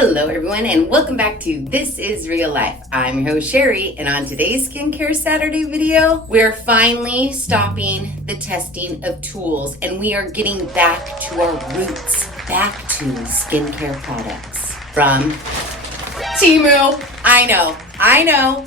Hello everyone and welcome back to This Is Real Life. I'm your host Sheri, and on today's Skincare Saturday video, we're finally stopping the testing of tools and we are getting back to our roots, back to skincare products from Temu. I know.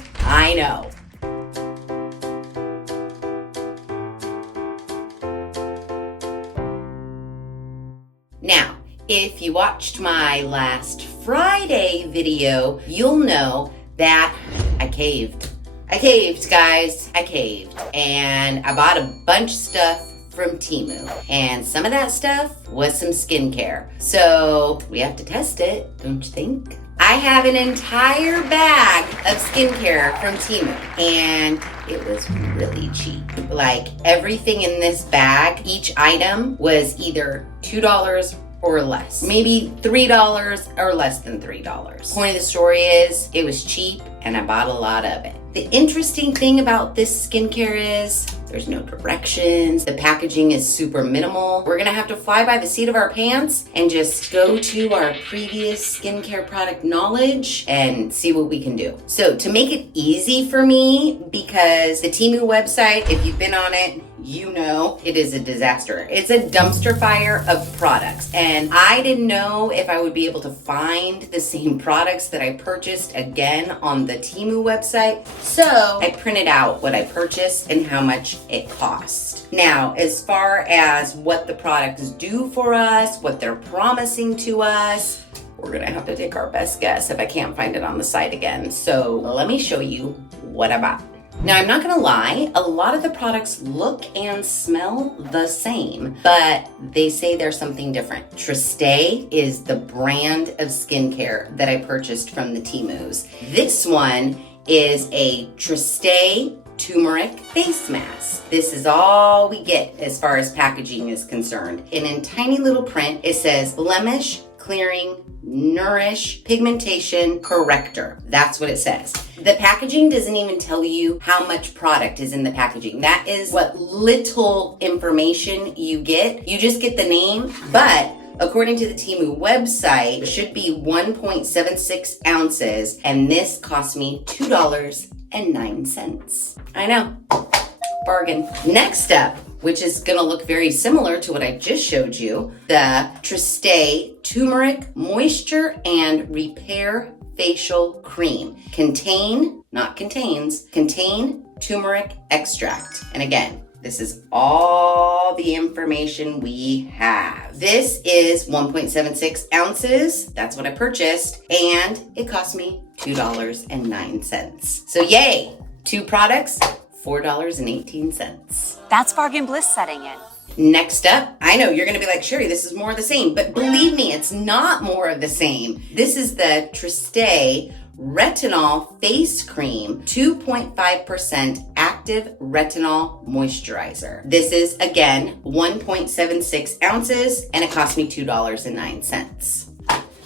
Now, if you watched my last Friday video, you'll know that I caved. I caved, guys. I caved. And I bought a bunch of stuff from Temu. And some of that stuff was some skincare. So we have to test it, don't you think? I have an entire bag of skincare from Temu. And it was really cheap. Like everything in this bag, each item was either $2 or less. Maybe $3 or less than $3. Point of the story is, it was cheap and I bought a lot of it. The interesting thing about this skincare is there's no directions. The packaging is super minimal. We're gonna have to fly by the seat of our pants and just go to our previous skincare product knowledge and see what we can do. So to make it easy for me, because the Temu website, if you've been on it, you know it is a disaster. It's a dumpster fire of products. And I didn't know if I would be able to find the same products that I purchased again on the Temu website. So I printed out what I purchased and how much it cost. Now, as far as what the products do for us, what they're promising to us, we're gonna have to take our best guess if I can't find it on the site again. So let me show you what I bought. Now, I'm not gonna lie, a lot of the products look and smell the same, but they say there's something different. Tristay is the brand of skincare that I purchased from the Temus. This one is a Tristay turmeric face mask. This is all we get as far as packaging is concerned. And in tiny little print, it says blemish clearing, nourish, pigmentation corrector. That's what it says. The packaging doesn't even tell you how much product is in the packaging. That is what little information you get. You just get the name, but according to the Temu website, it should be 1.76 ounces, and this cost me $2.09. I know, bargain. Next up, which is gonna look very similar to what I just showed you, the Tristay Turmeric Moisture and Repair Facial Cream. Contain turmeric extract. And again, this is all the information we have. This is 1.76 ounces. That's what I purchased. And it cost me $2.09. So yay, 2 products, $4.18. That's bargain bliss setting in. Next up, I know you're gonna be like, Sheri, this is more of the same, but believe me, it's not more of the same. This is the Tristay Retinol Face Cream, 2.5% active retinol moisturizer. This is, again, 1.76 ounces, and it cost me $2.09.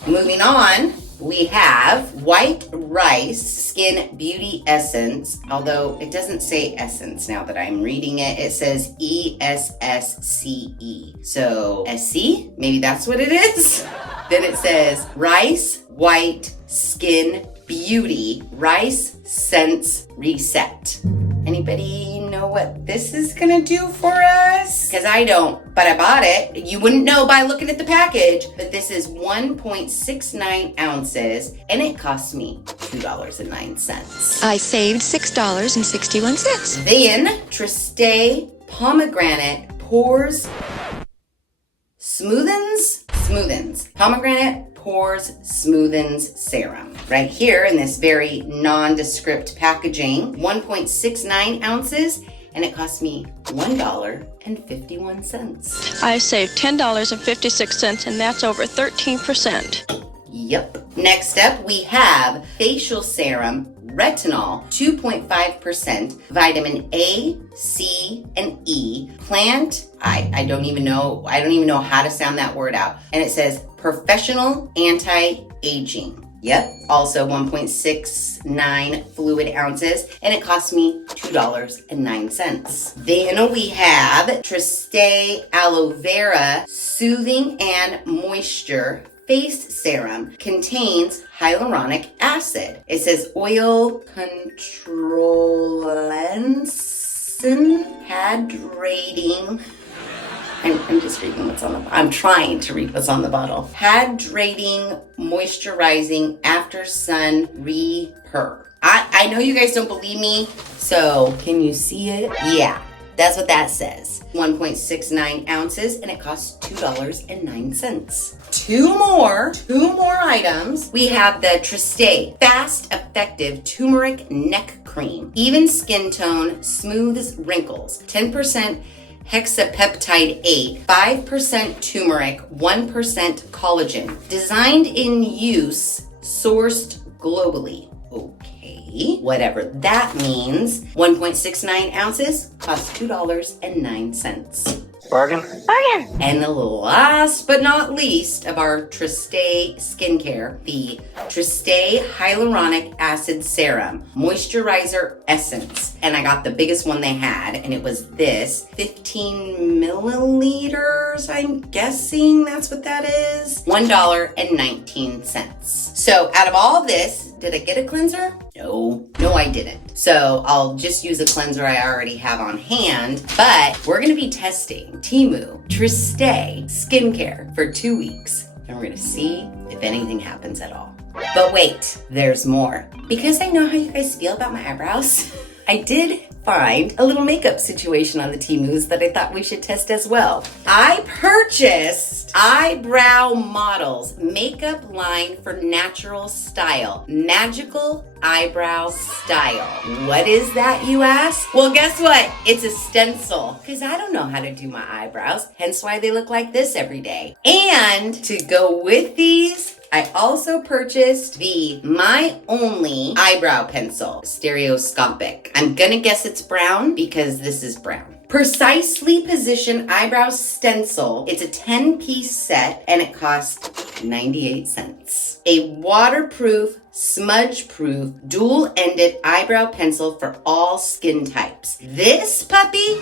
Moving on, we have White Rice Skin Beauty Essence, although it doesn't say essence now that I'm reading it. It says ESSCE. So SC, maybe that's what it is. Then it says Rice White Skin Beauty Rice Sense Reset. Anybody know what this is gonna do for us? Because I don't, but I bought it. You wouldn't know by looking at the package, but this is 1.69 ounces and it cost me $2.09. I saved $6.61. Then Tristay Pomegranate Pores Smoothens. Pomegranate Pores Smoothens Serum. Right here in this very nondescript packaging, 1.69 ounces, and it cost me $1.51. I saved $10.56, and that's over 13%. Yep. Next up, we have Facial Serum Retinol, 2.5%, vitamin A, C, and E, plant, I don't even know how to sound that word out. And it says professional anti-aging. Yep, also 1.69 fluid ounces, and it cost me $2.09. Then we have Tristay Aloe Vera Soothing and Moisture face serum contains hyaluronic acid. It says oil controlling, hydrating. I'm just reading what's on the bottle. I'm trying to read what's on the bottle. Hydrating, moisturizing, after sun repair. I know you guys don't believe me, so can you see it? Yeah, that's what that says. 1.69 ounces, and it costs $2.09. Two more items. We have the Tristay Fast Effective Turmeric Neck Cream. Even skin tone, smooths wrinkles. 10% hexapeptide 8, 5% turmeric, 1% collagen. Designed in use, sourced globally. Okay, whatever that means. 1.69 ounces costs $2.09. Bargain? Bargain! And the last but not least of our Tristay skincare, the Tristay Hyaluronic Acid Serum Moisturizer Essence. And I got the biggest one they had, and it was this 15 milliliters. I'm guessing that's what that is. $1.19. So out of all this, did I get a cleanser? No, I didn't. So I'll just use a cleanser I already have on hand, but we're gonna be testing Teemu Tristay skincare for 2 weeks, and we're gonna see if anything happens at all. But wait, there's more. Because I know how you guys feel about my eyebrows, I did find a little makeup situation on the Temus that I thought we should test as well. I purchased Eyebrow Models makeup line for natural style. Magical eyebrow style. What is that, you ask? Well, guess what? It's a stencil, because I don't know how to do my eyebrows, hence why they look like this every day. And to go with these, I also purchased the My Only eyebrow pencil, stereoscopic. I'm gonna guess it's brown because this is brown. Precisely Positioned Eyebrow Stencil. It's a 10-piece set and it costs 98 cents. A waterproof, smudge-proof, dual-ended eyebrow pencil for all skin types. This puppy,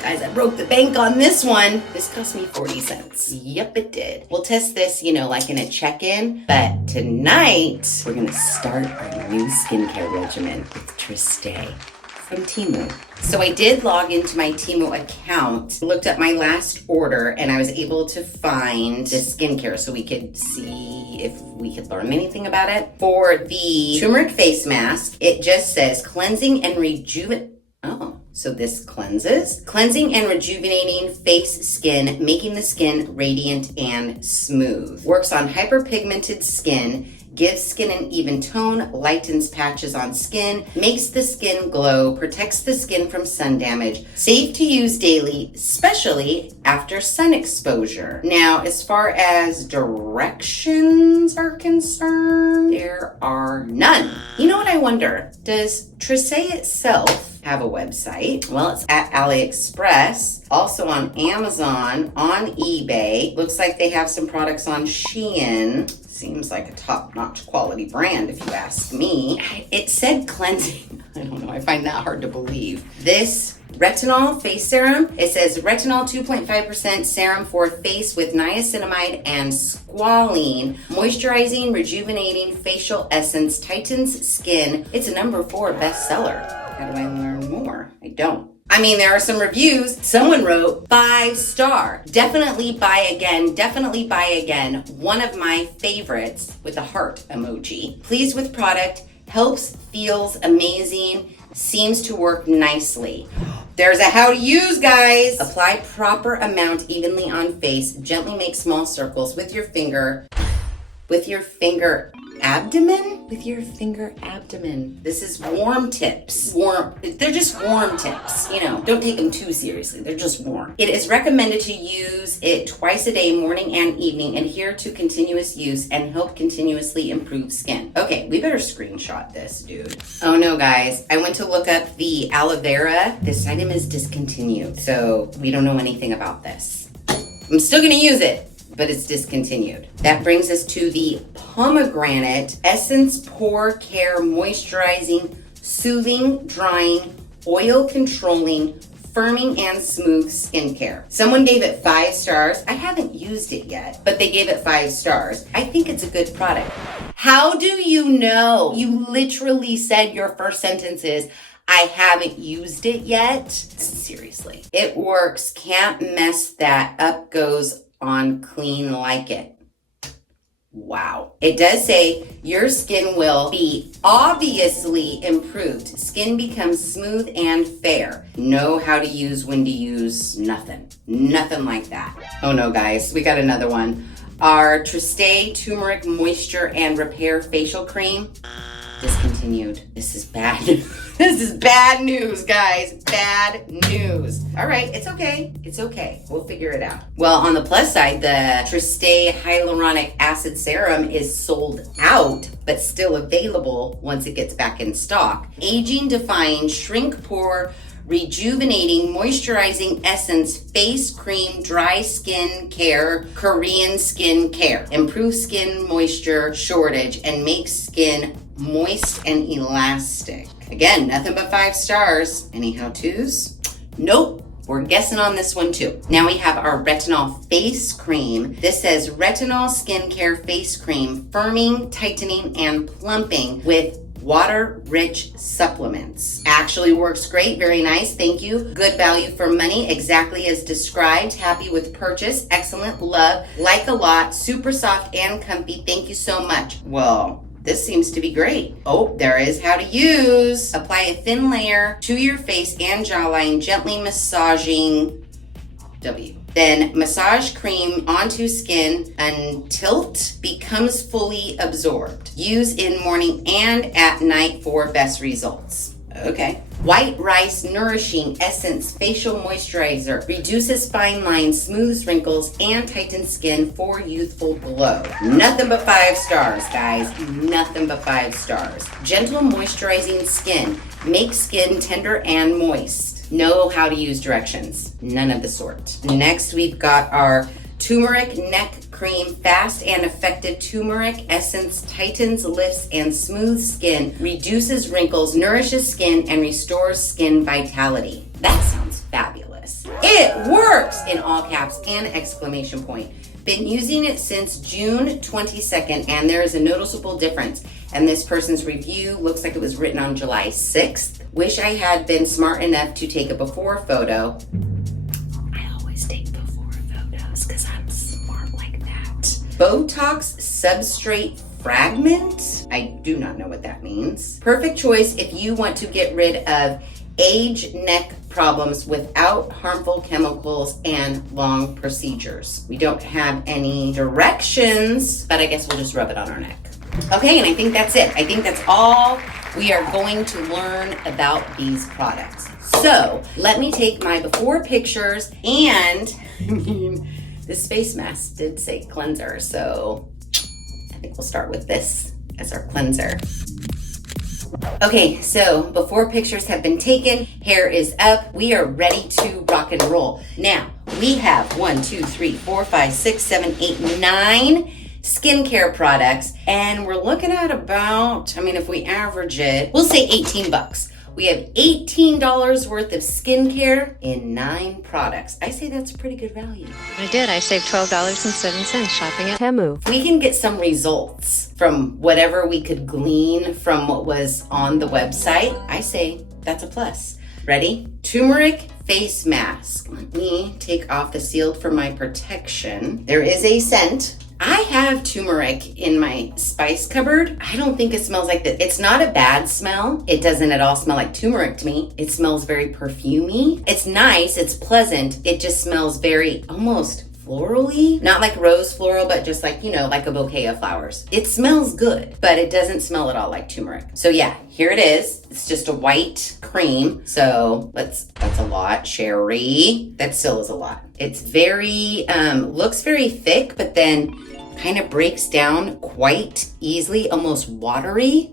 guys, I broke the bank on this one. This cost me 40 cents. Yep, it did. We'll test this, like in a check-in. But tonight, we're gonna start our new skincare regimen with Tristay from Teemu. So I did log into my Teemu account, looked at my last order, and I was able to find the skincare so we could see if we could learn anything about it. For the turmeric face mask, it just says cleansing and rejuvenate. Oh, so this cleanses. Cleansing and rejuvenating face skin, making the skin radiant and smooth. Works on hyperpigmented skin, gives skin an even tone, lightens patches on skin, makes the skin glow, protects the skin from sun damage, safe to use daily, especially after sun exposure. Now, as far as directions are concerned, there are none. You know what I wonder? Does Tristay itself have a website? Well, it's at AliExpress, also on Amazon, on eBay. Looks like they have some products on Shein. Seems like a top-notch quality brand, if you ask me. It said cleansing. I don't know, I find that hard to believe. This retinol face serum, it says retinol 2.5% serum for face with niacinamide and squalene, moisturizing, rejuvenating facial essence, tightens skin. It's a number 4 bestseller. How do I learn more? I don't. I mean, there are some reviews. Someone wrote 5-star. Definitely buy again. Definitely buy again. One of my favorites with a heart emoji. Pleased with product. Helps, feels amazing. Seems to work nicely. There's a how to use, guys. Apply proper amount evenly on face. Gently make small circles with your finger. Abdomen? With your finger abdomen. This is warm tips. They're just warm tips. Don't take them too seriously. They're just warm. It is recommended to use it twice a day, morning and evening. Adhere to continuous use and help continuously improve skin. Okay, we better screenshot this, dude. Oh no, guys. I went to look up the aloe vera. This item is discontinued, so we don't know anything about this. I'm still gonna use it, but it's discontinued. That brings us to the Pomegranate Essence Pore Care Moisturizing, Soothing, Drying, Oil Controlling, firming and smooth skincare. Someone gave it 5 stars. I haven't used it yet, but they gave it 5 stars. I think it's a good product. How do you know? You literally said your first sentence is, I haven't used it yet. Seriously. It works. Can't mess that up. Goes on clean like it. Wow. It does say your skin will be obviously improved. Skin becomes smooth and fair. Know how to use, when to use, nothing. Nothing like that. Oh no, guys, we got another one. Our Tristay Turmeric Moisture and Repair Facial Cream. Discontinued. This is bad news. This is bad news, guys. Bad news. All right, it's okay. It's okay. We'll figure it out. Well, on the plus side, the Tristay Hyaluronic Acid Serum is sold out, but still available once it gets back in stock. Aging Defying Shrink Pore Rejuvenating Moisturizing Essence Face Cream Dry Skin Care Korean Skin Care. Improves skin moisture shortage and makes skin moist and elastic. Again, nothing but 5 stars. Any how-tos? Nope. We're guessing on this one too. Now we have our retinol face cream. This says retinol skincare face cream, firming, tightening, and plumping with water-rich supplements. Actually works great. Very nice. Thank you. Good value for money. Exactly as described. Happy with purchase. Excellent. Love. Like a lot. Super soft and comfy. Thank you so much. Well, this seems to be great. Oh, there is how to use. Apply a thin layer to your face and jawline, gently massaging W. Then massage cream onto skin until it becomes fully absorbed. Use in morning and at night for best results. Okay. White Rice Nourishing Essence Facial Moisturizer reduces fine lines, smooths wrinkles, and tightens skin for youthful glow. Nothing but 5 stars, guys. Nothing but 5 stars. Gentle moisturizing skin. Makes skin tender and moist. Know how to use directions. None of the sort. Next, we've got our Turmeric Neck Cream. Fast and effective turmeric essence tightens, lifts, and smooths skin, reduces wrinkles, nourishes skin, and restores skin vitality. That sounds fabulous. It works! In all caps and exclamation point. Been using it since June 22nd, and there is a noticeable difference. And this person's review looks like it was written on July 6th. Wish I had been smart enough to take a before photo. I always take before photos because I'm smart like that. Botox substrate fragment? I do not know what that means. Perfect choice if you want to get rid of age neck problems without harmful chemicals and long procedures. We don't have any directions, but I guess we'll just rub it on our neck. Okay, and I think that's it. I think that's all we are going to learn about these products. So let me take my before pictures, and this face mask did say cleanser, so I think we'll start with this as our cleanser. Okay, so before pictures have been taken, hair is up, we are ready to rock and roll. Now, we have 1, 2, 3, 4, 5, 6, 7, 8, 9 skincare products, and we're looking at about, if we average it, we'll say $18. We have $18 worth of skincare in 9 products. I say that's a pretty good value. I did. I saved $12.07 shopping at Temu. If we can get some results from whatever we could glean from what was on the website, I say that's a plus. Ready? Turmeric face mask. Let me take off the sealed for my protection. There is a scent. I have turmeric in my spice cupboard. I don't think it smells like this. It's not a bad smell. It doesn't at all smell like turmeric to me. It smells very perfumey. It's nice. It's pleasant. It just smells very almost florally. Not like rose floral, but just like, like a bouquet of flowers. It smells good, but it doesn't smell at all like turmeric. So yeah, here it is. It's just a white cream. So that's a lot. Sheri, that still is a lot. It's very, looks very thick, but then kind of breaks down quite easily, almost watery,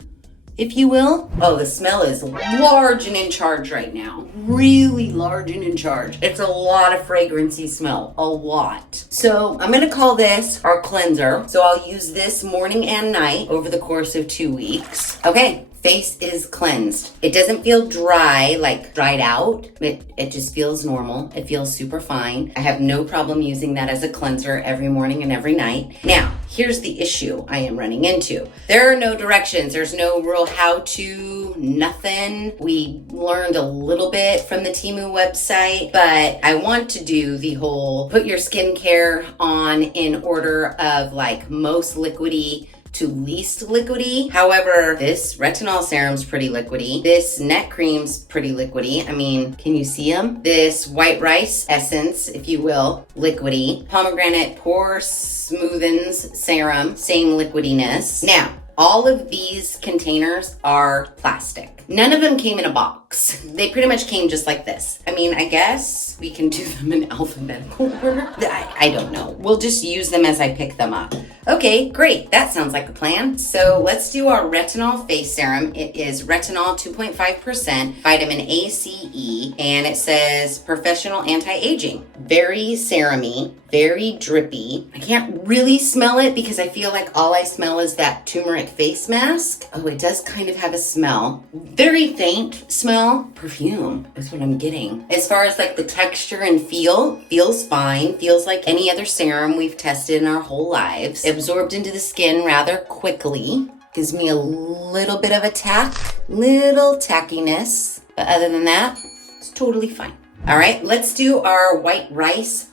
if you will. Oh, the smell is large and in charge right now. Really large and in charge. It's a lot of fragrancy smell, a lot. So I'm gonna call this our cleanser. So I'll use this morning and night over the course of 2 weeks. Okay, Face is cleansed. It doesn't feel dry, like dried out. It just feels normal. It feels super fine. I have no problem using that as a cleanser every morning and every night. Now, here's the issue I am running into. There are no directions. There's no real how-to, nothing. We learned a little bit from the Temu website, but I want to do the whole put your skincare on in order of like most liquidy to least liquidy. However, this retinol serum's pretty liquidy. This neck cream's pretty liquidy. I mean, can you see them? This white rice essence, if you will, liquidy. Pomegranate pore smoothens serum, same liquidiness. Now, all of these containers are plastic. None of them came in a box. They pretty much came just like this. I mean, I guess we can do them in alphabetical order. I don't know. We'll just use them as I pick them up. Okay, great. That sounds like a plan. So let's do our retinol face serum. It is retinol 2.5%, vitamin A, C, E, and it says professional anti-aging. Very serum-y, very drippy. I can't really smell it because I feel like all I smell is that turmeric face mask. Oh, it does kind of have a smell. Very faint smell. Perfume is what I'm getting. As far as like the texture and feel, feels fine. Feels like any other serum we've tested in our whole lives. It absorbed into the skin rather quickly. Gives me a little bit of a little tackiness. But other than that, it's totally fine. All right, let's do our white rice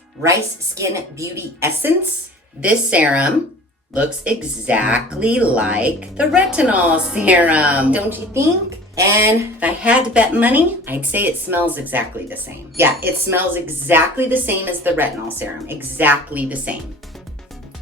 skin beauty essence. This serum looks exactly like the retinol serum, don't you think? And if I had to bet money, I'd say it smells exactly the same. Yeah, it smells exactly the same as the retinol serum. Exactly the same.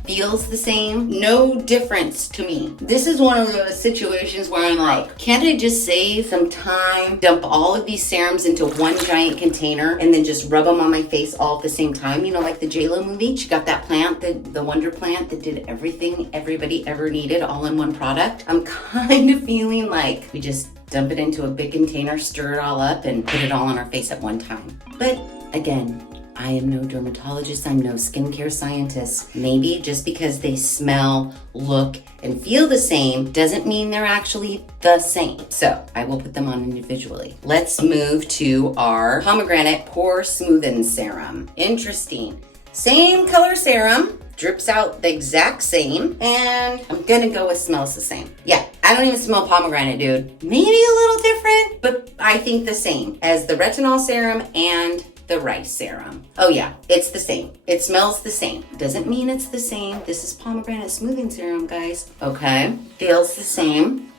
Feels the same. No difference to me. This is one of those situations where I'm like, can't I just save some time, dump all of these serums into one giant container, and then just rub them on my face all at the same time? You know, like the J-Lo movie. She got that plant, the wonder plant that did everything everybody ever needed all in one product. I'm kind of feeling like we just dump it into a big container, stir it all up, and put it all on our face at one time. But again, I am no dermatologist, I'm no skincare scientist. Maybe just because they smell, look, and feel the same doesn't mean they're actually the same. So I will put them on individually. Let's move to our pomegranate pore smoothing serum. Interesting. Same color serum, drips out the exact same, and I'm gonna go with smells the same. Yeah, I don't even smell pomegranate, dude. Maybe a little different, but I think the same as the retinol serum and the rice serum. Oh yeah, it's the same. It smells the same. Doesn't mean it's the same. This is pomegranate smoothing serum, guys. Okay, feels the same.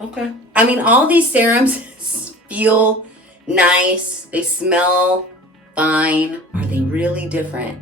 Okay. I mean, all these serums feel nice. They smell fine. Are they really different?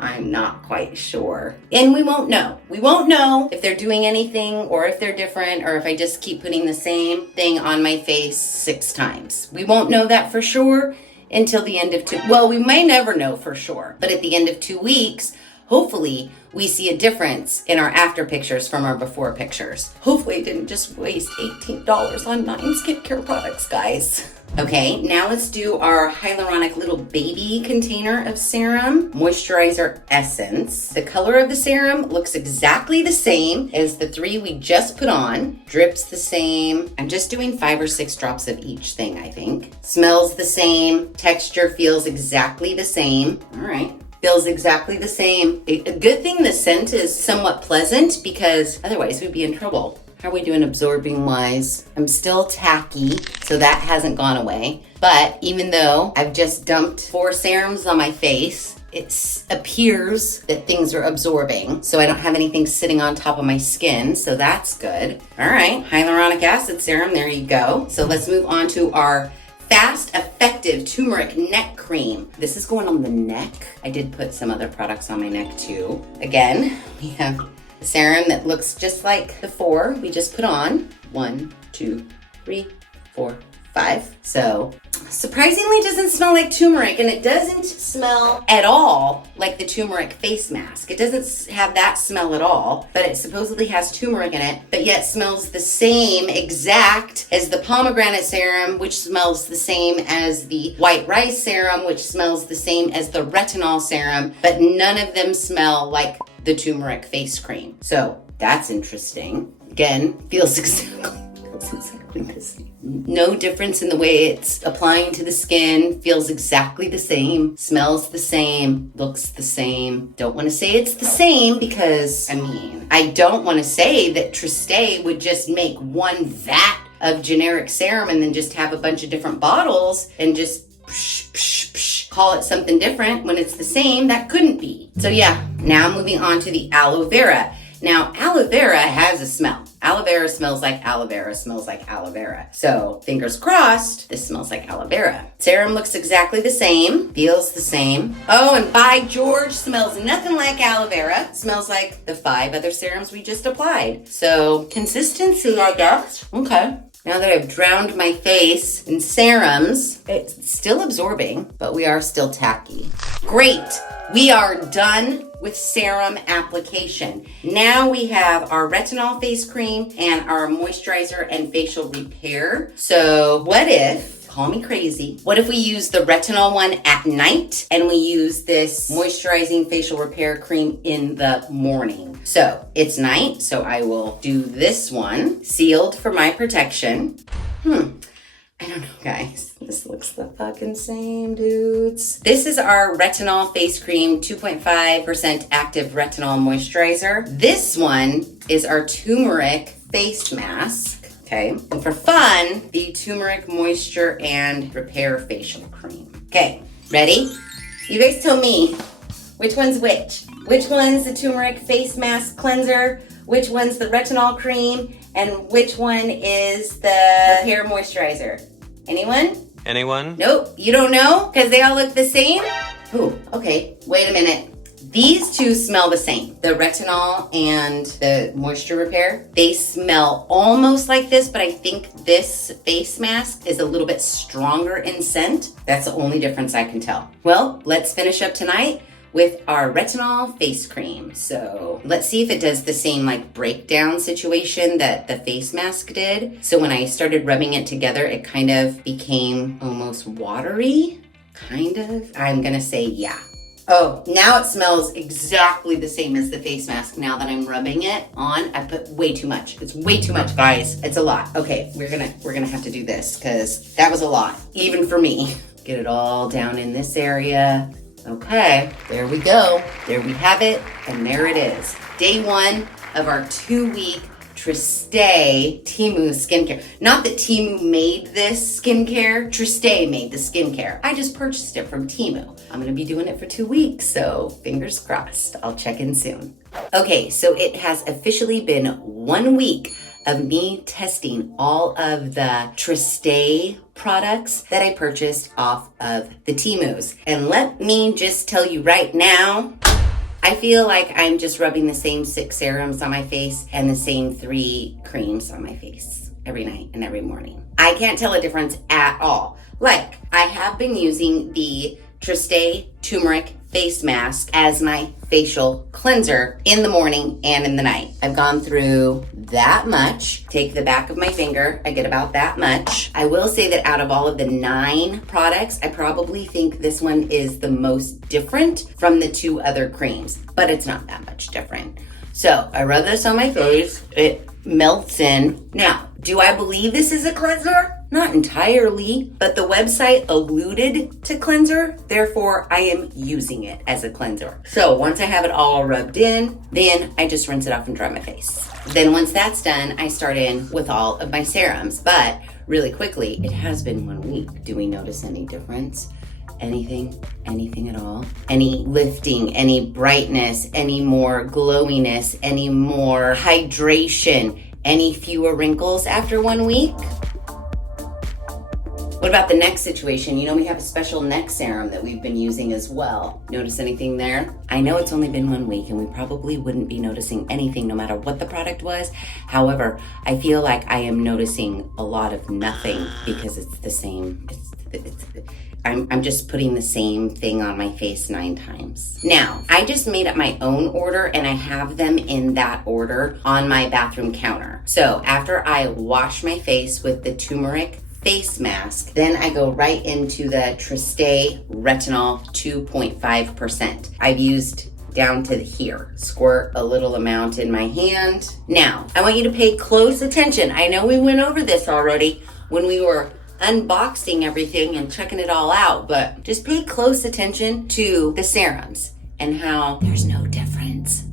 I'm not quite sure. And we won't know. We won't know if they're doing anything or if they're different or if I just keep putting the same thing on my face 6 times. We won't know that for sure until the end of well, we may never know for sure, but at the end of 2 weeks, hopefully we see a difference in our after pictures from our before pictures. Hopefully I didn't just waste $18 on 9 skincare products, guys. Okay, now let's do our hyaluronic little baby container of serum, moisturizer essence. The color of the serum looks exactly the same as the 3 we just put on. Drips the same. I'm just doing 5 or 6 drops of each thing, I think. Smells the same. Texture feels exactly the same. All right. Feels exactly the same. A good thing the scent is somewhat pleasant because otherwise we'd be in trouble. How are we doing absorbing wise? I'm still tacky, so that hasn't gone away. But even though I've just dumped 4 serums on my face, it appears that things are absorbing. So I don't have anything sitting on top of my skin, so that's good. All right, hyaluronic acid serum, there you go. So let's move on to our Fast Effective Turmeric Neck Cream. This is going on the neck. I did put some other products on my neck too. Again, we have a serum that looks just like the 4 we just put on. 1, 2, 3, 4, 5. So surprisingly doesn't smell like turmeric, and it doesn't smell at all like the turmeric face mask. It doesn't have that smell at all, but it supposedly has turmeric in it, but yet smells the same exact as the pomegranate serum, which smells the same as the white rice serum, which smells the same as the retinol serum, but none of them smell like the turmeric face cream. So that's interesting. Again, feels Smells exactly the same. No difference in the way it's applying to the skin. Feels exactly the same. Smells the same. Looks the same. Don't want to say it's the same because, I don't want to say that Triste would just make one vat of generic serum and then just have a bunch of different bottles and just call it something different when it's the same. That couldn't be. So yeah, now moving on to the aloe vera. Now, aloe vera has a smell. Aloe vera smells like aloe vera smells like aloe vera. So, fingers crossed, this smells like aloe vera. Serum looks exactly the same, feels the same. Oh, and by George, smells nothing like aloe vera. Smells like the 5 other serums we just applied. So, consistency, I guess. Okay. Now that I've drowned my face in serums, it's still absorbing, but we are still tacky. Great, we are done with serum application. Now we have our retinol face cream and our moisturizer and facial repair. So what if, call me crazy, what if we use the retinol one at night and we use this moisturizing facial repair cream in the morning? So it's night, so I will do this one, sealed for my protection. I don't know, guys. This looks the fucking same, dudes. This is our retinol face cream, 2.5% active retinol moisturizer. This one is our turmeric face mask. Okay, and for fun, the turmeric moisture and repair facial cream. Okay, ready? You guys tell me, which one's which? Which one's the turmeric face mask cleanser? Which one's the retinol cream? And which one is the repair moisturizer? Anyone? Anyone? Nope, you don't know? Because they all look the same? Ooh, okay, wait a minute. These two smell the same. The retinol and the moisture repair, they smell almost like this, but I think this face mask is a little bit stronger in scent. That's the only difference I can tell. Well, let's finish up tonight with our retinol face cream. So let's see if it does the same like breakdown situation that the face mask did. So when I started rubbing it together, it kind of became almost watery, kind of. I'm gonna say yeah. Oh, now it smells exactly the same as the face mask. Now that I'm rubbing it on, I put way too much. It's way too much, guys. It's a lot. Okay, we're gonna have to do this because that was a lot, even for me. Get it all down in this area. Okay, there we go. There we have it, and there it is. Day 1 of our 2-week Triste Teemu skincare. Not that Teemu made this skincare, Triste made the skincare. I just purchased it from Teemu. I'm gonna be doing it for 2 weeks, so fingers crossed. I'll check in soon. Okay, so it has officially been 1 week of me testing all of the Triste products that I purchased off of the Temus. And let me just tell you right now, I feel like I'm just rubbing the same 6 serums on my face and the same 3 creams on my face every night and every morning. I can't tell a difference at all. Like, I have been using the Triste turmeric face mask as my facial cleanser in the morning and in the night. I've gone through that much. Take the back of my finger, I get about that much. I will say that out of all of the 9 products, I probably think this one is the most different from the 2 other creams, but it's not that much different. So I rub this on my face, it melts in. Now, do I believe this is a cleanser? Not entirely, but the website alluded to cleanser, therefore I am using it as a cleanser. So once I have it all rubbed in, then I just rinse it off and dry my face. Then once that's done, I start in with all of my serums, but really quickly, it has been 1 week. Do we notice any difference? Anything at all? Any lifting, any brightness, any more glowiness, any more hydration, any fewer wrinkles after 1 week? What about the neck situation? You know, we have a special neck serum that we've been using as well. Notice anything there? I know it's only been 1 week and we probably wouldn't be noticing anything no matter what the product was. However, I feel like I am noticing a lot of nothing because it's the same. I'm just putting the same thing on my face 9 times. Now, I just made up my own order and I have them in that order on my bathroom counter. So after I wash my face with the turmeric face mask, then I go right into the Triste Retinol 2.5%. I've used down to here. Squirt a little amount in my hand. Now, I want you to pay close attention. I know we went over this already when we were unboxing everything and checking it all out, but just pay close attention to the serums and how there's no difference.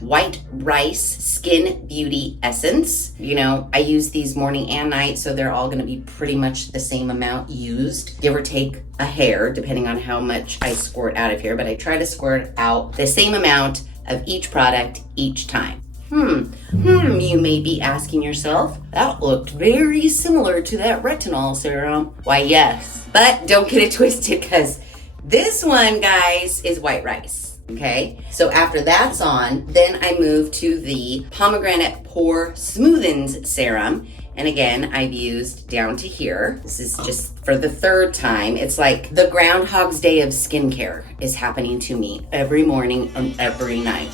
White Rice Skin Beauty Essence. You know, I use these morning and night, so they're all gonna be pretty much the same amount used, give or take a hair, depending on how much I squirt out of here, but I try to squirt out the same amount of each product each time. You may be asking yourself, that looked very similar to that retinol serum. Why, yes, but don't get it twisted, because this one, guys, is white rice. Okay, so after that's on, then I move to the Pomegranate Pore Smoothens Serum. And again, I've used down to here. This is just for the third time. It's like the Groundhog's Day of skincare is happening to me every morning and every night.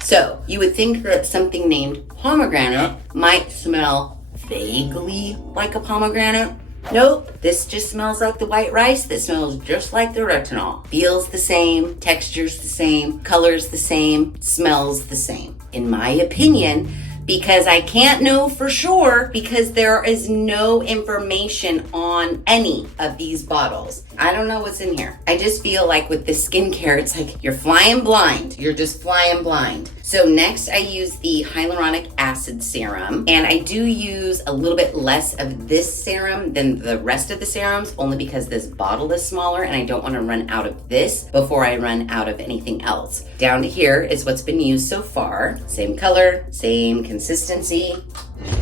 So you would think that something named pomegranate might smell vaguely like a pomegranate. Nope, this just smells like the white rice that smells just like the retinol. Feels the same, texture's the same, color's the same, smells the same. In my opinion, because I can't know for sure because there is no information on any of these bottles. I don't know what's in here. I just feel like with the skincare, it's like you're flying blind. You're just flying blind. So next I use the hyaluronic acid serum, and I do use a little bit less of this serum than the rest of the serums, only because this bottle is smaller and I don't want to run out of this before I run out of anything else. Down to here is what's been used so far. Same color, same consistency.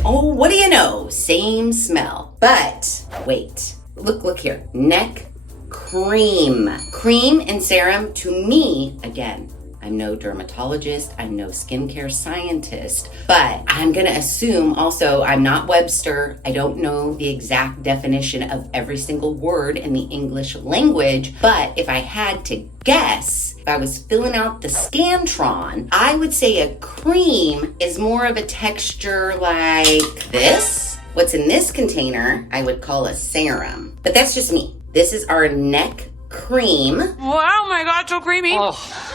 Oh, what do you know? Same smell. But wait, look here. Neck cream. Cream and serum, to me, again, I'm no dermatologist, I'm no skincare scientist, but I'm gonna assume also I'm not Webster. I don't know the exact definition of every single word in the English language, but if I had to guess, if I was filling out the Scantron, I would say a cream is more of a texture like this. What's in this container, I would call a serum, but that's just me. This is our neck cream. Wow, my God, so creamy.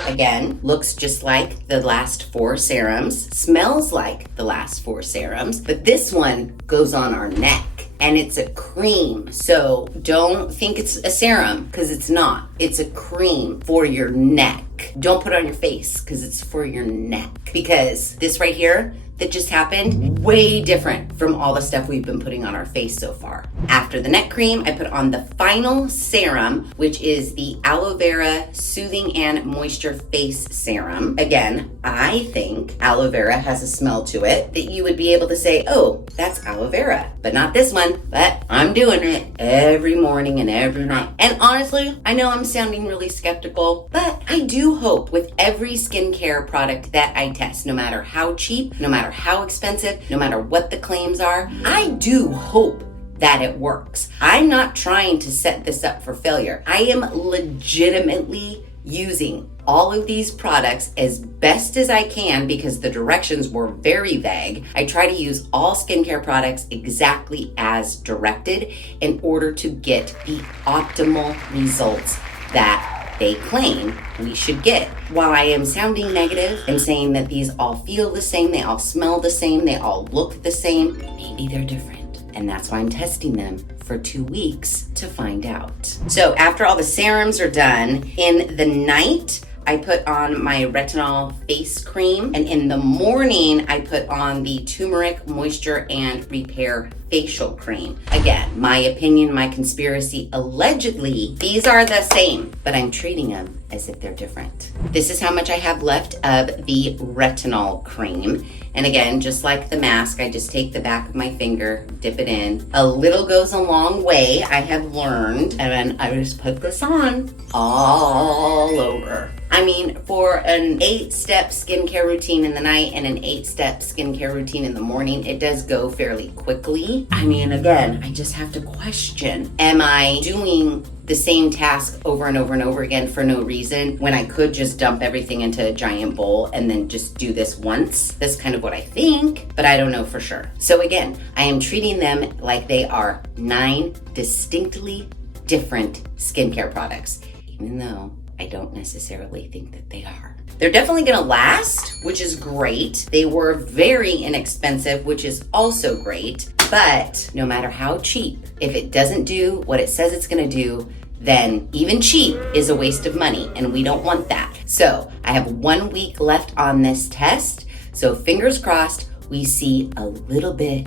Again, looks just like the last 4 serums, smells like the last 4 serums, but this one goes on our neck and it's a cream. So don't think it's a serum because it's not. It's a cream for your neck. Don't put it on your face because it's for your neck. Because this right here that just happened, way different from all the stuff we've been putting on our face so far. After the neck cream, I put on the final serum, which is the Aloe Vera Soothing and Moisture Face Serum. Again, I think aloe vera has a smell to it that you would be able to say, oh, that's aloe vera, but not this one. But I'm doing it every morning and every night. And honestly, I know I'm sounding really skeptical, but I do hope with every skincare product that I test, no matter how cheap, no matter how expensive, no matter what the claims are, I do hope that it works. I'm not trying to set this up for failure. I am legitimately using all of these products as best as I can because the directions were very vague. I try to use all skincare products exactly as directed in order to get the optimal results that they claim we should get. While I am sounding negative and saying that these all feel the same, they all smell the same, they all look the same, maybe they're different. And that's why I'm testing them for 2 weeks to find out. So after all the serums are done, in the night, I put on my retinol face cream, and in the morning, I put on the turmeric moisture and repair facial cream. Again, my opinion, my conspiracy, allegedly, these are the same, but I'm treating them as if they're different. This is how much I have left of the retinol cream. And again, just like the mask, I just take the back of my finger, dip it in. A little goes a long way, I have learned, and then I just put this on all over. I mean, for an 8-step skincare routine in the night and an 8-step skincare routine in the morning, it does go fairly quickly. I mean, again, I just have to question, am I doing the same task over and over and over again for no reason when I could just dump everything into a giant bowl and then just do this once? That's kind of what I think, but I don't know for sure. So again, I am treating them like they are 9 distinctly different skincare products, even though I don't necessarily think that they are. They're definitely gonna last, which is great. They were very inexpensive, which is also great. But no matter how cheap, if it doesn't do what it says it's gonna do, then even cheap is a waste of money, and we don't want that. So I have 1 week left on this test. So fingers crossed, we see a little bit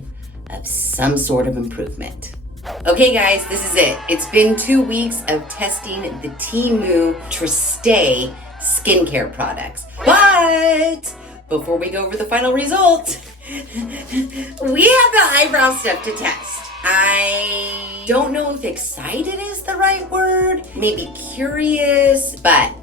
of some sort of improvement. Okay guys, this is it. It's been 2 weeks of testing the Teemu Tristay skincare products. But before we go over the final result, we have the eyebrow stuff to test. I don't know if excited is the right word, maybe curious, but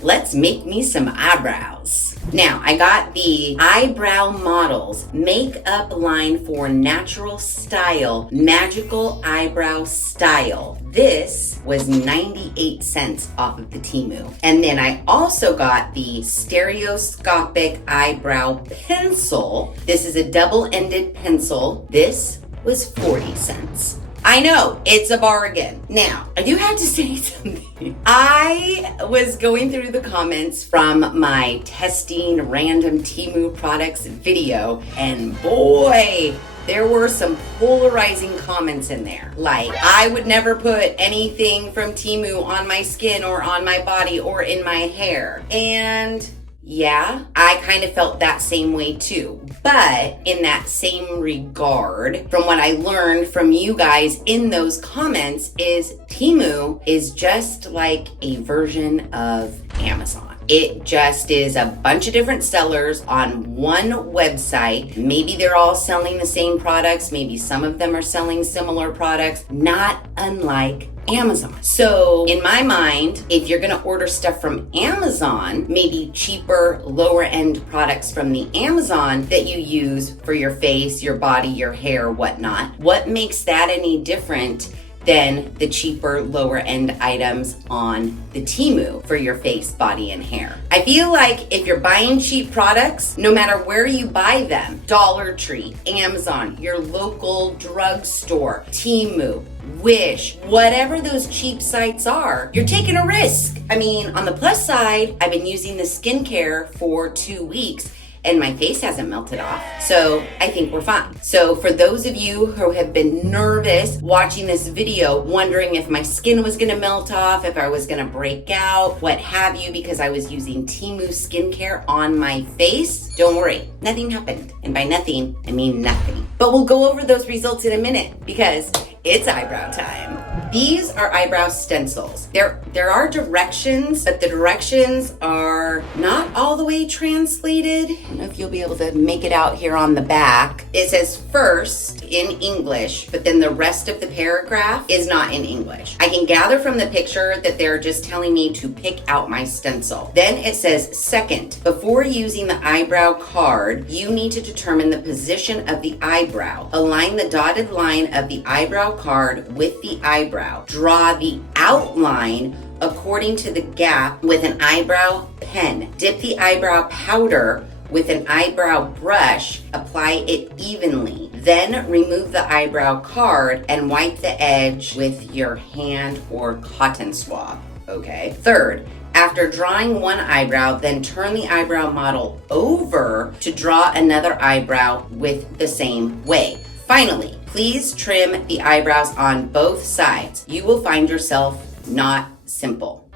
let's make me some eyebrows. Now, I got the Eyebrow Models Makeup Line for Natural Style Magical Eyebrow Style. This was 98 cents off of the Teemu. And then I also got the Stereoscopic Eyebrow Pencil. This is a double-ended pencil. This was 40 cents. I know, it's a bargain. Now, I do have to say something. I was going through the comments from my testing random Teemu products video, and boy, there were some polarizing comments in there. Like, I would never put anything from Teemu on my skin or on my body or in my hair. And yeah, I kind of felt that same way too. But in that same regard, from what I learned from you guys in those comments, is Teemu is just like a version of Amazon. It just is a bunch of different sellers on one website. Maybe they're all selling the same products. Maybe some of them are selling similar products, not unlike Amazon. So in my mind, if you're gonna order stuff from Amazon, maybe cheaper, lower end products from the Amazon that you use for your face, your body, your hair, whatnot, what makes that any different than the cheaper, lower end items on the Teemu for your face, body, and hair? I feel like if you're buying cheap products, no matter where you buy them, Dollar Tree, Amazon, your local drugstore, Teemu, Wish, whatever those cheap sites are, you're taking a risk. I mean, on the plus side, I've been using the skincare for 2 weeks and my face hasn't melted off. So I think we're fine. So for those of you who have been nervous watching this video, wondering if my skin was gonna melt off, if I was gonna break out, what have you, because I was using Teemu skincare on my face, don't worry, nothing happened. And by nothing, I mean nothing. But we'll go over those results in a minute because it's eyebrow time. These are eyebrow stencils. There are directions, but the directions are not all the way translated. I don't know if you'll be able to make it out here on the back. It says first in English, but then the rest of the paragraph is not in English. I can gather from the picture that they're just telling me to pick out my stencil. Then it says second, before using the eyebrow card, you need to determine the position of the eyebrow. Align the dotted line of the eyebrow card with the eyebrow. Draw the outline according to the gap with an eyebrow pen. Dip the eyebrow powder with an eyebrow brush. Apply it evenly. Then remove the eyebrow card and wipe the edge with your hand or cotton swab. Okay. Third, after drawing one eyebrow, then turn the eyebrow model over to draw another eyebrow with the same way. Finally, please trim the eyebrows on both sides. You will find yourself not simple.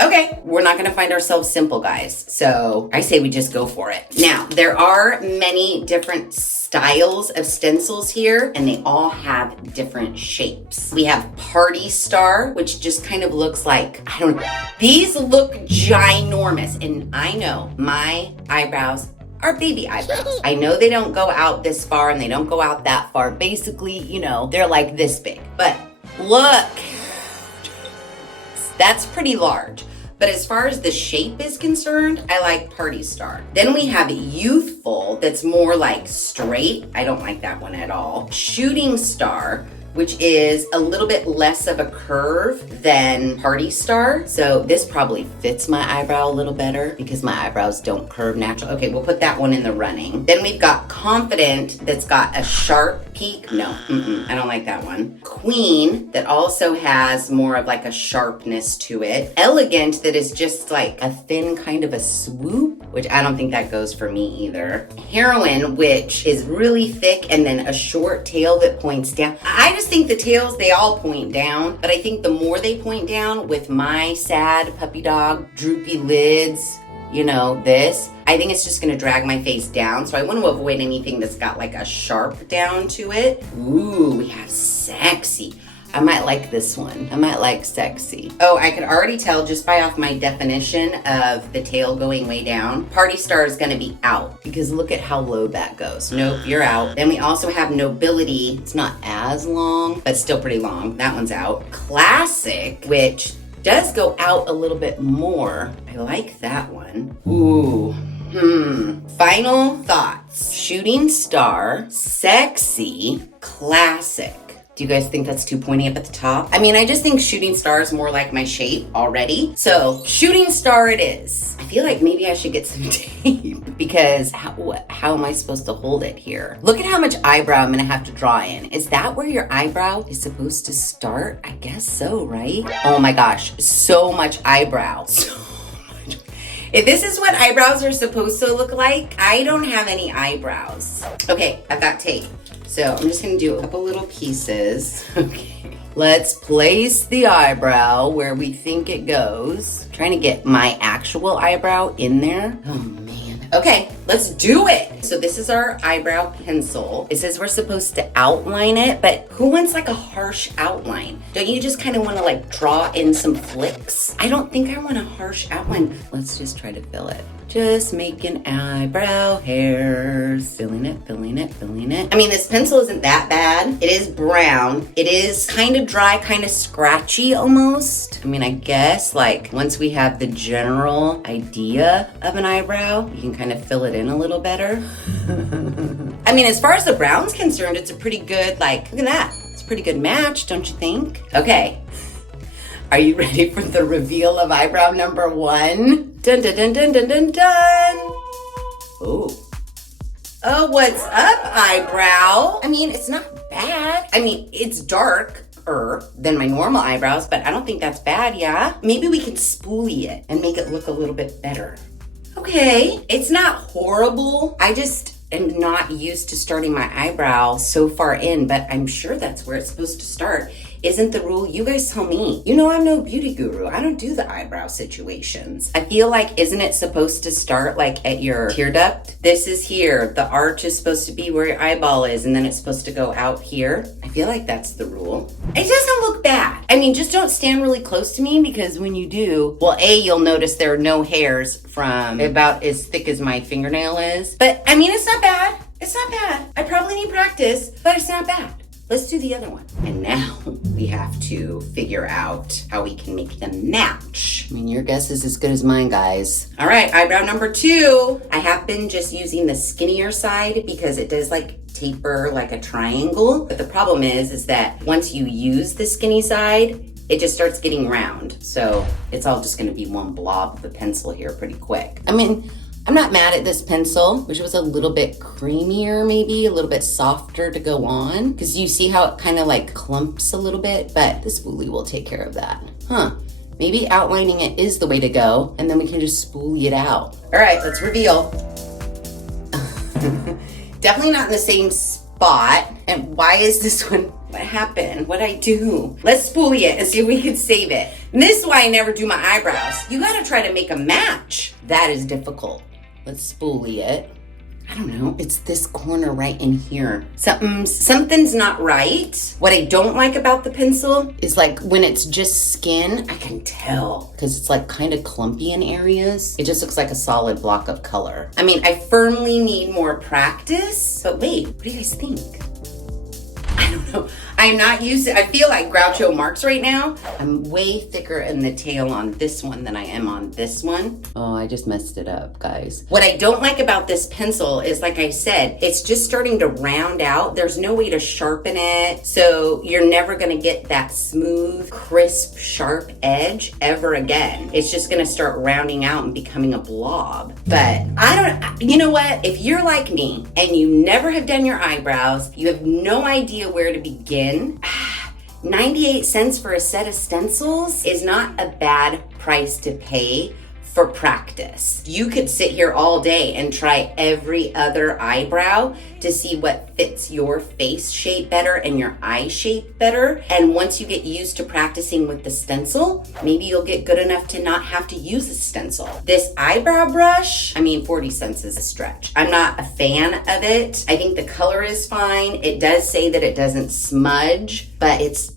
Okay, we're not gonna find ourselves simple, guys. So I say we just go for it. Now, there are many different styles of stencils here, and they all have different shapes. We have Party Star, which just kind of looks like, I don't know. These look ginormous, and I know my eyebrows are baby eyebrows. I know they don't go out this far and they don't go out that far. Basically, you know, they're like this big. But look, that's pretty large. But as far as the shape is concerned, I like Party Star. Then we have Youthful, that's more like straight. I don't like that one at all. Shooting Star, which is a little bit less of a curve than Party Star. So this probably fits my eyebrow a little better because my eyebrows don't curve naturally. Okay, we'll put that one in the running. Then we've got Confident that's got a sharp peak. No, I don't like that one. Queen that also has more of like a sharpness to it. Elegant that is just like a thin kind of a swoop, which I don't think that goes for me either. Heroine, which is really thick and then a short tail that points down. I just think the tails, they all point down, but I think the more they point down with my sad puppy dog, droopy lids, you know, this, I think it's just gonna drag my face down. So I want to avoid anything that's got like a sharp down to it. Ooh, we have Sexy. I might like this one. I might like Sexy. Oh, I could already tell just by off my definition of the tail going way down. Party Star is gonna be out because look at how low that goes. Nope, you're out. Then we also have Nobility. It's not as long, but still pretty long. That one's out. Classic, which does go out a little bit more. I like that one. Ooh. Final thoughts. Shooting Star, Sexy, Classic. Do you guys think that's too pointy up at the top? I mean, I just think Shooting Star is more like my shape already. So Shooting Star it is. I feel like maybe I should get some tape because how am I supposed to hold it here? Look at how much eyebrow I'm gonna have to draw in. Is that where your eyebrow is supposed to start? I guess so, right? Oh my gosh, so much eyebrow. So much. If this is what eyebrows are supposed to look like, I don't have any eyebrows. Okay, I've got tape. So I'm just gonna do a couple little pieces. Okay. Let's place the eyebrow where we think it goes. I'm trying to get my actual eyebrow in there. Oh man. Okay, let's do it. So this is our eyebrow pencil. It says we're supposed to outline it, but who wants like a harsh outline? Don't you just kind of want to like draw in some flicks? I don't think I want a harsh outline. Let's just try to fill it. Just making eyebrow hairs. Filling it, filling it, filling it. I mean, this pencil isn't that bad. It is brown. It is kind of dry, kind of scratchy almost. I mean, I guess like once we have the general idea of an eyebrow, you can kind of fill it in a little better. I mean, as far as the brown's concerned, it's a pretty good, like, look at that. It's a pretty good match, don't you think? Okay. Are you ready for the reveal of eyebrow number 1? Dun dun dun dun dun dun dun. Oh. Oh, what's up, eyebrow? I mean, it's not bad. I mean, it's darker than my normal eyebrows, but I don't think that's bad, yeah? Maybe we can spoolie it and make it look a little bit better. Okay, it's not horrible. I just am not used to starting my eyebrow so far in, but I'm sure that's where it's supposed to start. Isn't the rule? You guys tell me. You know I'm no beauty guru. I don't do the eyebrow situations. I feel like, isn't it supposed to start like at your tear duct? This is here. The arch is supposed to be where your eyeball is, and then it's supposed to go out here. I feel like that's the rule. It doesn't look bad. I mean, just don't stand really close to me because when you do, well, A, you'll notice there are no hairs from about as thick as my fingernail is. But I mean, it's not bad. It's not bad. I probably need practice, but it's not bad. Let's do the other one. And now we have to figure out how we can make them match. I mean, your guess is as good as mine, guys. All right, eyebrow number 2. I have been just using the skinnier side because it does like taper like a triangle. But the problem is that once you use the skinny side, it just starts getting round. So it's all just gonna be one blob of the pencil here pretty quick. I mean, I'm not mad at this pencil. Wish it was a little bit creamier, maybe a little bit softer to go on. Because you see how it kind of like clumps a little bit, but this spoolie will take care of that. Huh, maybe outlining it is the way to go, and then we can just spoolie it out. All right, let's reveal. Definitely not in the same spot. And why is this one, what happened? What'd I do? Let's spoolie it and see if we can save it. And this is why I never do my eyebrows. You gotta try to make a match. That is difficult. Let's spoolie it. I don't know, it's this corner right in here. Something's not right. What I don't like about the pencil is like when it's just skin, I can tell because it's like kind of clumpy in areas. It just looks like a solid block of color. I mean, I firmly need more practice, but wait, what do you guys think? I don't know. I'm not used to, I feel like Groucho Marx right now. I'm way thicker in the tail on this one than I am on this one. Oh, I just messed it up, guys. What I don't like about this pencil is, like I said, it's just starting to round out. There's no way to sharpen it. So you're never gonna get that smooth, crisp, sharp edge ever again. It's just gonna start rounding out and becoming a blob. But you know what? If you're like me and you never have done your eyebrows, you have no idea where to begin, 98 cents for a set of stencils is not a bad price to pay for practice. You could sit here all day and try every other eyebrow to see what fits your face shape better and your eye shape better. And once you get used to practicing with the stencil, maybe you'll get good enough to not have to use a stencil. This eyebrow brush, 40 cents is a stretch. I'm not a fan of it. I think the color is fine. It does say that it doesn't smudge, but it's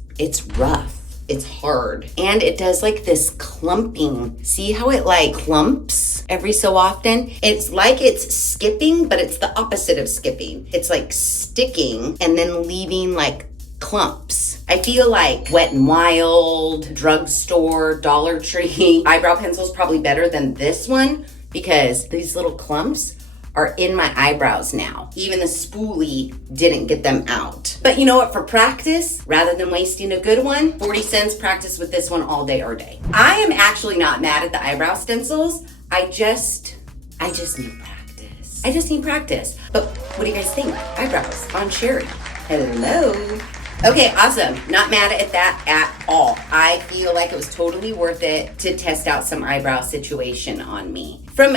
rough. It's hard. And it does like this clumping. See how it like clumps every so often? It's like it's skipping, but it's the opposite of skipping. It's like sticking and then leaving like clumps. I feel like Wet n Wild, drugstore, Dollar Tree eyebrow pencil is probably better than this one because these little clumps are in my eyebrows now. Even the spoolie didn't get them out. But you know what, for practice, rather than wasting a good one, 40 cents, practice with this one all day or day. I am actually not mad at the eyebrow stencils. I just need practice. I just need practice. But what do you guys think? Eyebrows on Sheri. Hello. Okay, awesome. Not mad at that at all. I feel like it was totally worth it to test out some eyebrow situation on me. From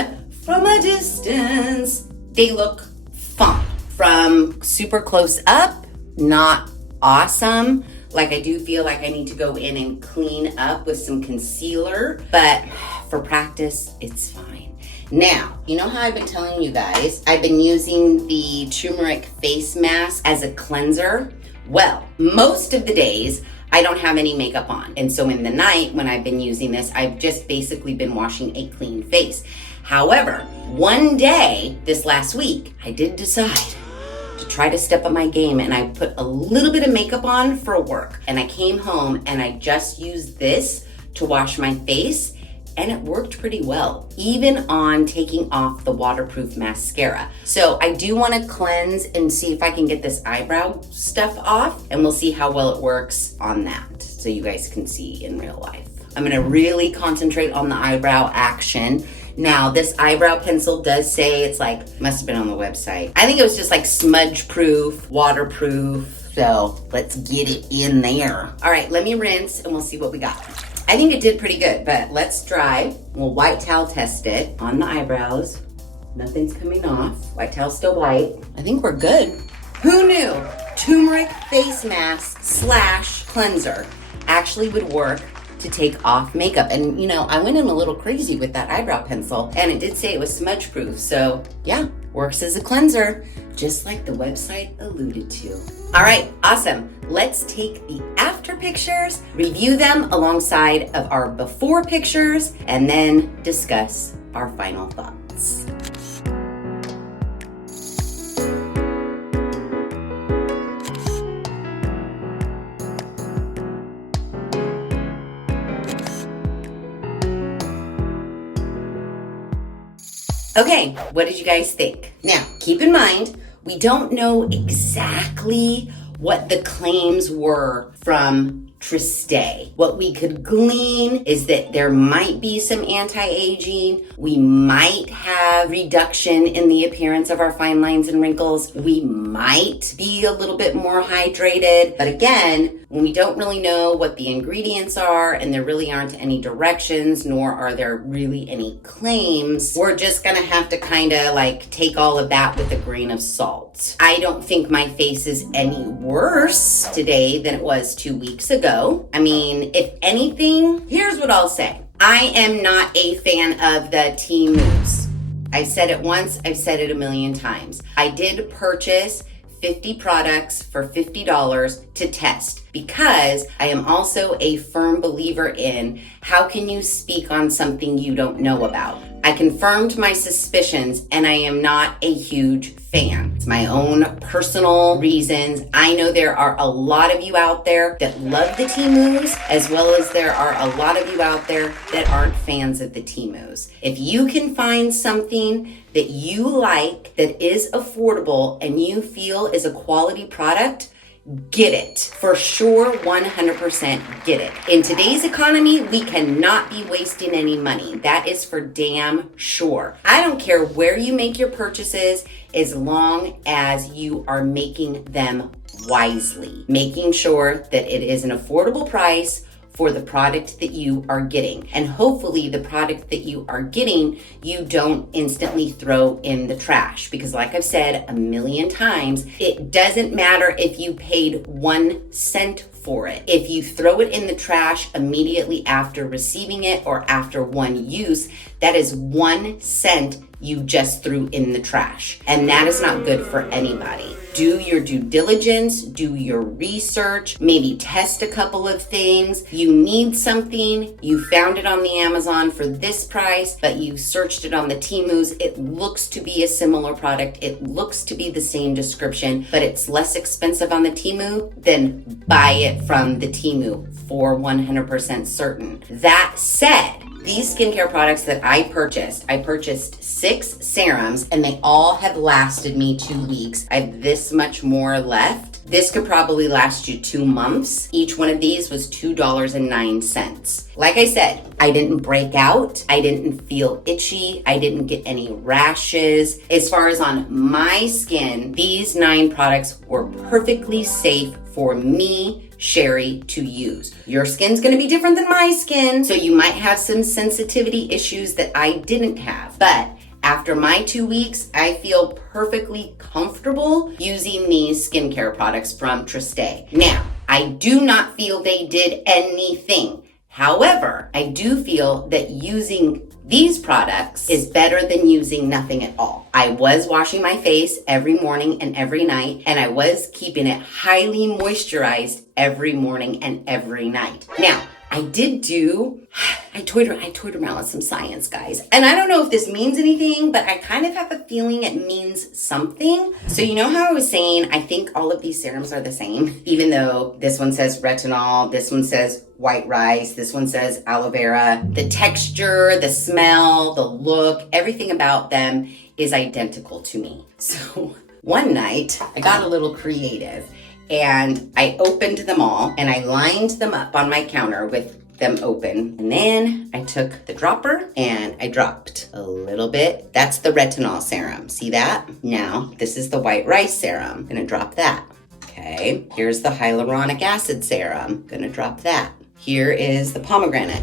a distance, they look fun. From super close up, not awesome. Like I do feel like I need to go in and clean up with some concealer, but for practice, it's fine. Now, you know how I've been telling you guys, I've been using the turmeric face mask as a cleanser? Well, most of the days, I don't have any makeup on. And so in the night when I've been using this, I've just basically been washing a clean face. However, one day this last week, I did decide to try to step up my game and I put a little bit of makeup on for work. And I came home and I just used this to wash my face and it worked pretty well, even on taking off the waterproof mascara. So I do want to cleanse and see if I can get this eyebrow stuff off and we'll see how well it works on that so you guys can see in real life. I'm gonna really concentrate on the eyebrow action. Now, this eyebrow pencil does say it's like, must have been on the website. I think it was just like smudge proof, waterproof. So let's get it in there. All right, let me rinse and we'll see what we got. I think it did pretty good, but let's dry. We'll white towel test it on the eyebrows. Nothing's coming off. White towel's still white. I think we're good. Who knew turmeric face mask / cleanser actually would work to take off makeup? And you know, I went in a little crazy with that eyebrow pencil and it did say it was smudge proof. So yeah, works as a cleanser, just like the website alluded to. All right, awesome. Let's take the after pictures, review them alongside of our before pictures, and then discuss our final thoughts. Okay, what did you guys think? Now, keep in mind, we don't know exactly what the claims were from Triste. What we could glean is that there might be some anti-aging. We might have reduction in the appearance of our fine lines and wrinkles. We might be a little bit more hydrated. But again, when we don't really know what the ingredients are and there really aren't any directions, nor are there really any claims, we're just gonna have to kind of like take all of that with a grain of salt. I don't think my face is any worse today than it was 2 weeks ago. I mean, if anything, here's what I'll say. I am not a fan of the Teemus. I've said it once, I've said it a million times. I did purchase 50 products for $50 to test because I am also a firm believer in how can you speak on something you don't know about. I confirmed my suspicions and I am not a huge fan. It's my own personal reasons. I know there are a lot of you out there that love the Temus, as well as there are a lot of you out there that aren't fans of the Temus. If you can find something that you like, that is affordable, and you feel is a quality product, get it. For sure, 100% get it. In today's economy, we cannot be wasting any money. That is for damn sure. I don't care where you make your purchases, as long as you are making them wisely. Making sure that it is an affordable price for the product that you are getting. And hopefully the product that you are getting, you don't instantly throw in the trash. Because like I've said a million times, it doesn't matter if you paid 1 cent for it. If you throw it in the trash immediately after receiving it or after one use, that is 1 cent you just threw in the trash. And that is not good for anybody. Do your due diligence, do your research, maybe test a couple of things. You need something, you found it on the Amazon for this price, but you searched it on the Temus. It looks to be a similar product. It looks to be the same description, but it's less expensive on the Temu, then buy it from the Temu for 100% certain. That said, these skincare products that I purchased 6 serums and they all have lasted me 2 weeks. I have this much more left. This could probably last you 2 months. Each one of these was $2.09. Like I said, I didn't break out. I didn't feel itchy. I didn't get any rashes. As far as on my skin, these 9 products were perfectly safe for me, Sheri, to use. Your skin's gonna be different than my skin, so you might have some sensitivity issues that I didn't have. But after my 2 weeks, I feel perfectly comfortable using these skincare products from Triste. Now, I do not feel they did anything. However, I do feel that using these products is better than using nothing at all. I was washing my face every morning and every night, and I was keeping it highly moisturized every morning and every night. Now, I toyed around with some science, guys. And I don't know if this means anything, but I kind of have a feeling it means something. So you know how I was saying, I think all of these serums are the same, even though this one says retinol, this one says white rice, this one says aloe vera. The texture, the smell, the look, everything about them is identical to me. So one night, I got a little creative and I opened them all and I lined them up on my counter with them open. And then I took the dropper and I dropped a little bit. That's the retinol serum. See that? Now, this is the white rice serum. I'm gonna drop that. Okay, here's the hyaluronic acid serum. Gonna drop that. Here is the pomegranate.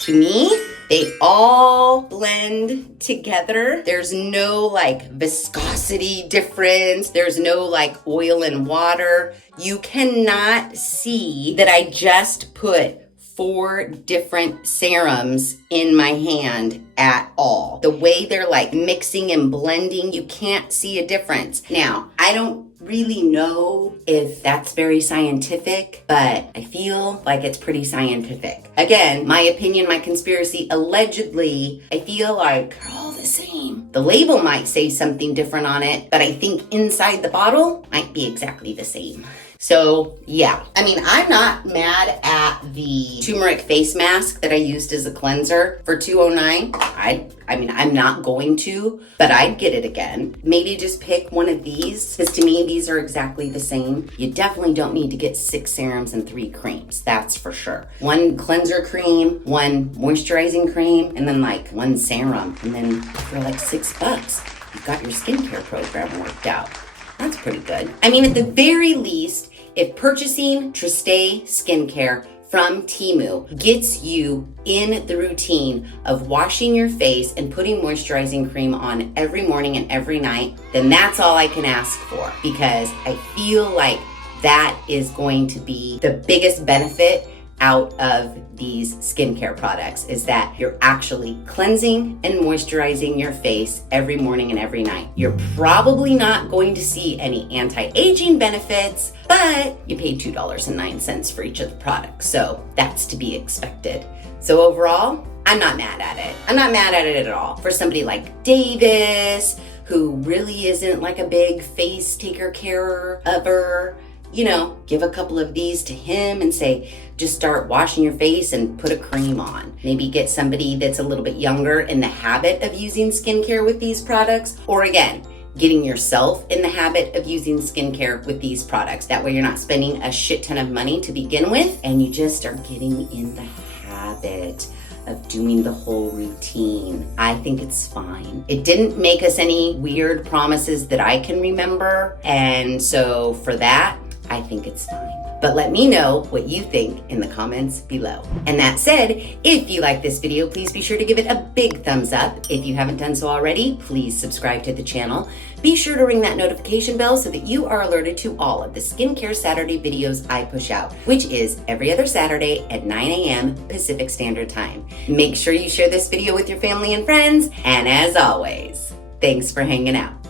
To me, they all blend together. There's no like viscosity difference. There's no like oil and water. You cannot see that I just put 4 different serums in my hand at all. The way they're like mixing and blending, you can't see a difference. Now, I don't really know if that's very scientific, but I feel like it's pretty scientific. Again, my opinion, my conspiracy, allegedly, I feel like they're all the same. The label might say something different on it, but I think inside the bottle might be exactly the same. So yeah, I mean, I'm not mad at the turmeric face mask that I used as a cleanser for $2.09. I mean, I'm not going to, but I'd get it again. Maybe just pick one of these, because to me, these are exactly the same. You definitely don't need to get 6 serums and 3 creams, that's for sure. 1 cleanser cream, 1 moisturizing cream, and then like 1 serum. And then for like $6, you've got your skincare program worked out. That's pretty good. I mean, at the very least, if purchasing Triste skincare from Temu gets you in the routine of washing your face and putting moisturizing cream on every morning and every night, then that's all I can ask for, because I feel like that is going to be the biggest benefit out of these skincare products, is that you're actually cleansing and moisturizing your face every morning and every night. You're probably not going to see any anti-aging benefits, but you paid $2.09 for each of the products, so that's to be expected. So overall, I'm not mad at it. I'm not mad at it at all. For somebody like Davis, who really isn't like a big face taker carer of her, you know, give a couple of these to him and say, just start washing your face and put a cream on. Maybe get somebody that's a little bit younger in the habit of using skincare with these products, or again, getting yourself in the habit of using skincare with these products. That way you're not spending a shit ton of money to begin with, and you just are getting in the habit of doing the whole routine. I think it's fine. It didn't make us any weird promises that I can remember, and so for that, I think it's fine. But let me know what you think in the comments below. And that said, if you like this video, please be sure to give it a big thumbs up. If you haven't done so already, please subscribe to the channel. Be sure to ring that notification bell so that you are alerted to all of the Skincare Saturday videos I push out, which is every other Saturday at 9 a.m. Pacific Standard Time. Make sure you share this video with your family and friends. And as always, thanks for hanging out.